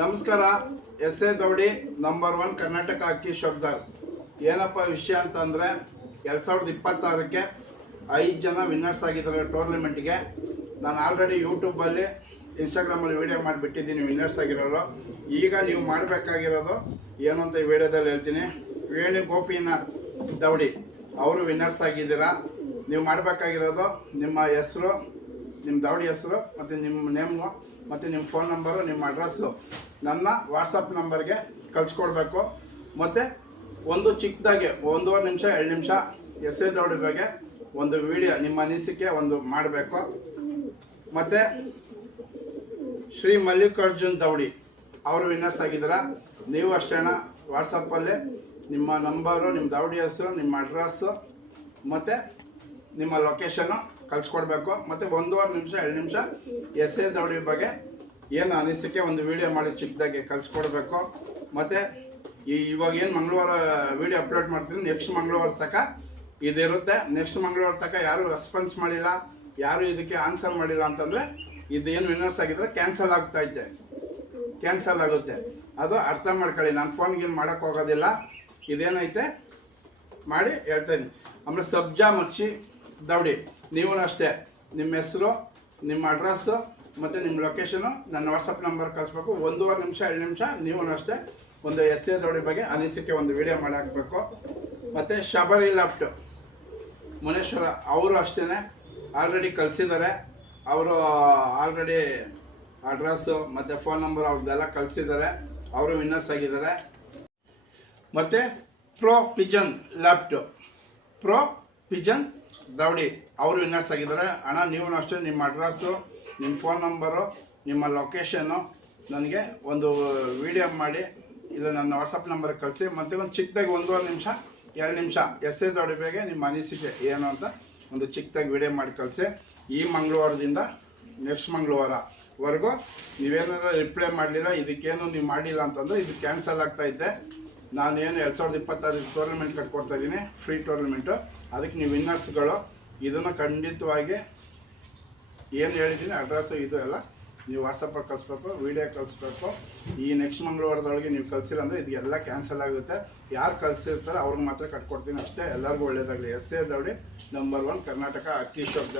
ನಮಸ್ಕಾರ. S A ದೌಡಿ number 1 Karnataka ಅಕ್ಕಿ ಶಬ್ದಾರ್. ಏನಪ್ಪ ವಿಷಯ ಅಂತಂದರೆ 2026ಕ್ಕೆ 5 ಜನ ವಿನ್ನರ್ಸ್ ಆಗಿದ್ದಾರೆ ಟೂರ್ನಮೆಂಟ್ಗೆ. ನಾನು ಆಲ್ರೆಡಿ ಯೂಟ್ಯೂಬಲ್ಲಿ ಇನ್ಸ್ಟಾಗ್ರಾಮಲ್ಲಿ ವೀಡಿಯೋ ಮಾಡಿಬಿಟ್ಟಿದ್ದೀನಿ ವಿನ್ನರ್ಸ್ ಆಗಿರೋರು. ಈಗ ನೀವು ಮಾಡಬೇಕಾಗಿರೋದು ಏನು ಅಂತ ಈ ವಿಡಿಯೋದಲ್ಲಿ ಹೇಳ್ತೀನಿ. ವೇಣು ಗೋಪಿನಾಥ್ ದೌಡಿ ಅವರು ವಿನ್ನರ್ಸ್ ಆಗಿದ್ದೀರಾ. ನೀವು ಮಾಡಬೇಕಾಗಿರೋದು ನಿಮ್ಮ ಹೆಸರು, ನಿಮ್ಮ ದೌಡಿ ಹೆಸರು ಮತ್ತು ನಿಮ್ಮ ನೇಮು ಮತ್ತು ನಿಮ್ಮ ಫೋನ್ ನಂಬರು, ನಿಮ್ಮ ಅಡ್ರೆಸ್ಸು ನನ್ನ ವಾಟ್ಸಪ್ ನಂಬರ್ಗೆ ಕಳಿಸ್ಕೊಡ್ಬೇಕು. ಮತ್ತು ಒಂದು ಚಿಕ್ಕದಾಗಿ 1.5 ನಿಮಿಷ 2 ನಿಮಿಷ ಎಸ್ ಎ ದೌಡಿ ಬಗ್ಗೆ ಒಂದು ವಿಡಿಯೋ ನಿಮ್ಮ ಅನಿಸಿಕೆ ಒಂದು ಮಾಡಬೇಕು. ಮತ್ತು ಶ್ರೀ ಮಲ್ಲಿಕಾರ್ಜುನ್ ದೌಡಿ ಅವರು ವಿನ್ನರ್ಸ್ ಆಗಿದ್ದೀರಾ. ನೀವು ಅಷ್ಟೇ ವಾಟ್ಸಪ್ಪಲ್ಲಿ ನಿಮ್ಮ ನಂಬರು, ನಿಮ್ಮ ದೌಡಿ ಹೆಸರು, ನಿಮ್ಮ ಅಡ್ರೆಸ್ಸು ಮತ್ತು ನಿಮ್ಮ ಲೊಕೇಶನ್ನು ಕಳಿಸ್ಕೊಡ್ಬೇಕು. ಮತ್ತು 1.5 ನಿಮಿಷ 2 ನಿಮಿಷ ಎಸ್ ಎ ದೌಡಿ ಬಗ್ಗೆ ಏನು ಅನಿಸಿಕೆ ಒಂದು ವಿಡಿಯೋ ಮಾಡಿ ಚಿಕ್ಕದಾಗಿ ಕಳಿಸ್ಕೊಡ್ಬೇಕು. ಮತ್ತು ಇವಾಗ ಏನು ಮಂಗಳವಾರ ವಿಡಿಯೋ ಅಪ್ಲೋಡ್ ಮಾಡ್ತೀನಿ, ನೆಕ್ಸ್ಟ್ ಮಂಗಳವಾರ ತನಕ ಇದಿರುತ್ತೆ. ನೆಕ್ಸ್ಟ್ ಮಂಗಳವಾರ ತನಕ ಯಾರು ರೆಸ್ಪಾನ್ಸ್ ಮಾಡಿಲ್ಲ, ಯಾರು ಇದಕ್ಕೆ ಆನ್ಸರ್ ಮಾಡಿಲ್ಲ ಅಂತಂದರೆ ಇದೇನು ವಿನ್ನರ್ಸ್ ಆಗಿದ್ರೆ ಕ್ಯಾನ್ಸಲ್ ಆಗುತ್ತೆ. ಅದು ಅರ್ಥ ಮಾಡ್ಕೊಳ್ಳಿ. ನಾನು ಫೋನ್ಗೇನು ಮಾಡೋಕ್ಕೆ ಹೋಗೋದಿಲ್ಲ. ಇದೇನೈತೆ ಮಾಡಿ ಹೇಳ್ತಾ ಇದ್ದೀನಿ. ಆಮೇಲೆ ಸಬ್ಜಾ ಮಚ್ಚಿ ದೌಡಿ ನೀವು ಅಷ್ಟೇ ನಿಮ್ಮ ಹೆಸರು, ನಿಮ್ಮ ಅಡ್ರೆಸ್ಸು ಮತ್ತು ನಿಮ್ಮ ಲೊಕೇಶನು ನನ್ನ ವಾಟ್ಸಪ್ ನಂಬರ್ ಕಳಿಸ್ಬೇಕು. 1.5 ನಿಮಿಷ 2 ನಿಮಿಷ ನೀವು ಅಷ್ಟೇ ಒಂದು ಎಸ್ ಎ ದೌಡಿ ಬಗ್ಗೆ ಅನಿಸಿಕೆ ಒಂದು ವಿಡಿಯೋ ಮಾಡಿ ಹಾಕಬೇಕು. ಮತ್ತು ಶಬರಿ ಲಾಫ್ಟ್ ಮುನೇಶ್ವರ ಅವರು ಅಷ್ಟೇ ಆಲ್ರೆಡಿ ಕಳಿಸಿದ್ದಾರೆ. ಅವರು ಆಲ್ರೆಡಿ ಅಡ್ರೆಸ್ಸು ಮತ್ತು ಫೋನ್ ನಂಬರ್ ಅವ್ರದ್ದೆಲ್ಲ ಕಳಿಸಿದ್ದಾರೆ. ಅವರು ವಿನ್ನರ್ಸ್ ಆಗಿದ್ದಾರೆ. ಮತ್ತು ಪ್ರೋ ಪಿಜನ್ ದೌಡಿ ಅವರು ವಿನ್ನರ್ಸ್ ಆಗಿದ್ದಾರೆ. ಅಣ್ಣ ನೀವು ಅಷ್ಟೇ ನಿಮ್ಮ ಅಡ್ರೆಸ್ಸು, ನಿಮ್ಮ ಫೋನ್ ನಂಬರು, ನಿಮ್ಮ ಲೊಕೇಶನ್ನು ನನಗೆ ಒಂದು ವಿಡಿಯೋ ಮಾಡಿ ಇಲ್ಲ ನನ್ನ ವಾಟ್ಸಪ್ ನಂಬರ್ಗೆ ಕಳಿಸಿ. ಮತ್ತು ಒಂದು ಚಿಕ್ಕದಾಗಿ 1.5 ನಿಮಿಷ 2 ನಿಮಿಷ ಎಸ್ ಎ ದೌಡಿ ಬಗ್ಗೆ ನಿಮ್ಮ ಅನಿಸಿಕೆ ಏನು ಅಂತ ಒಂದು ಚಿಕ್ಕದಾಗಿ ವಿಡಿಯೋ ಮಾಡಿ ಕಳಿಸಿ. ಈ ಮಂಗಳವಾರದಿಂದ ನೆಕ್ಸ್ಟ್ ಮಂಗಳವಾರವರೆಗೂ ನೀವೇನಾದ್ರೂ ರಿಪ್ಲೈ ಮಾಡಲಿಲ್ಲ, ಇದಕ್ಕೇನು ನೀವು ಮಾಡಿಲ್ಲ ಅಂತಂದರೆ ಇದು ಕ್ಯಾನ್ಸಲ್ ಆಗ್ತಾಯಿದ್ದೆ. ನಾನೇನು 2026 ಟೂರ್ನಮೆಂಟ್ ಕಟ್ಕೊಡ್ತಾ ಇದ್ದೀನಿ, ಫ್ರೀ ಟೂರ್ನಮೆಂಟು. ಅದಕ್ಕೆ ನೀವು ವಿನ್ನರ್ಸ್ಗಳು ಇದನ್ನು ಖಂಡಿತವಾಗಿ ಏನು ಹೇಳಿದ್ದೀನಿ ಅಡ್ರೆಸ್ಸು ಇದು ಎಲ್ಲ ನೀವು ವಾಟ್ಸಪ್ಪಲ್ಲಿ ಕಳಿಸ್ಬೇಕು, ವಿಡಿಯೋ ಕಳಿಸ್ಬೇಕು. ಈ ನೆಕ್ಸ್ಟ್ ಮಂಗಳವಾರದೊಳಗೆ ನೀವು ಕಳಿಸಿಲ್ಲ ಅಂದರೆ ಇದೆಲ್ಲ ಕ್ಯಾನ್ಸಲ್ ಆಗುತ್ತೆ. ಯಾರು ಕಳಿಸಿರ್ತಾರೆ ಅವ್ರಿಗೆ ಮಾತ್ರ ಕಟ್ಕೊಡ್ತೀನಿ ಅಷ್ಟೇ. ಎಲ್ಲರಿಗೂ ಒಳ್ಳೆಯದಾಗಲಿ. ಎಸ್ ಎ ದೌಡಿ ನಂಬರ್ 1 ಕರ್ನಾಟಕ ಅಕ್ಕಿ ಶಬ್ದ.